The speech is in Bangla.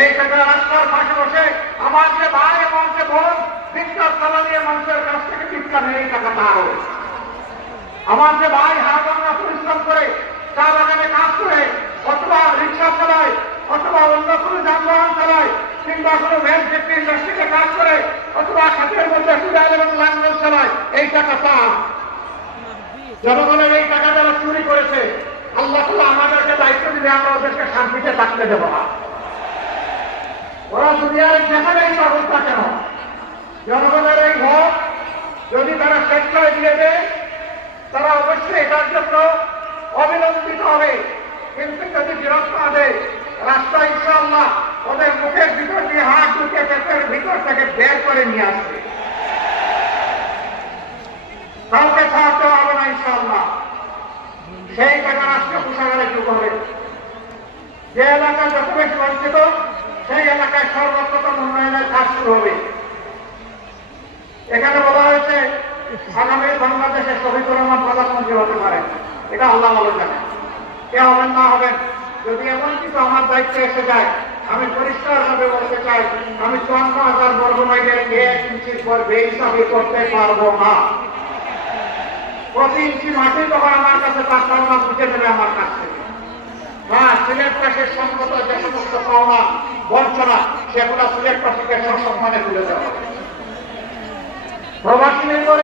এই টাকা রাস্তার পাশে বসে আমার যে ভাই আমার যে বোন ভিক্ষা চালা নিয়ে মানুষের কাছ থেকে ভিক্ষা নেই, এই টাকা তারও। আমার যে ভাই হাড়ভাঙা পরিশ্রম করে চা বাগানে কাজ করে অথবা রিক্সা চালায় অথবা অন্য কোনো যানবাহন চালায় কিংবা কোনো ভ্যান ফ্যাক্টরি ইন্ডাস্ট্রিতে কাজ করে অথবা খাতের মধ্যে কুড়াল এবং লাঙ্গল চালায়, এই টাকা তার। জনগণের এই টাকা যারা চুরি করেছে আল্লাহ তাআলা আমাদেরকে দায়িত্ব দিলে আমরা ওদেরকে শান্তিতে থাকতে দেব না। ওরা দুনিয়ার যেখানেই পাবো না কেন জনগণের এই ভোট যদি তারা স্বেচ্ছায় দিয়ে দেয় তারা অবশ্যই এটার জন্য অবিলম্বিত হবে, কিন্তু যদি বিরোধ না দেয় রাস্তা ইনশাআল্লাহ ওদের মুখের ভিতর দিয়ে হাত ঢুকে পেটের ভিতর থেকে বের করে নিয়ে আসবে। কাউকে ছাড় দেওয়া হবে না ইনশাআল্লাহ। সেই টাকা রাষ্ট্র কোষাগারে যোগ হবে। যে এলাকা যত বেশি বঞ্চিত সেই এলাকায় সর্বপ্রথম উন্নয়নের কাজ শুরু হবে। এখানে বলা হয়েছে আগামী বাংলাদেশের শফিকুর রহমান প্রধানমন্ত্রী হতে পারে, এটা আল্লাহ ভালো জানে। কে হবেন না হবেন, যদি এমন কিছু আমার দায়িত্বে এসে যায় আমি পরিষ্কারভাবে বলতে চাই আমি ৫৪,০০০ বর্গমাইলের ১ ইঞ্চির পর বেহিসাবি করতে পারবো না। প্রতি ইঞ্চি মাটি তখন আমার কাছে তার পাওনা বুঝে নেবে আমার কাছ থেকে। হ্যাঁ, সিলেটবাসীর সম্মত যে সমস্ত পাওনা বঞ্চনা সেগুলো সিলেটবাসীকে সসম্মানে তুলে দেওয়া। প্রবাসী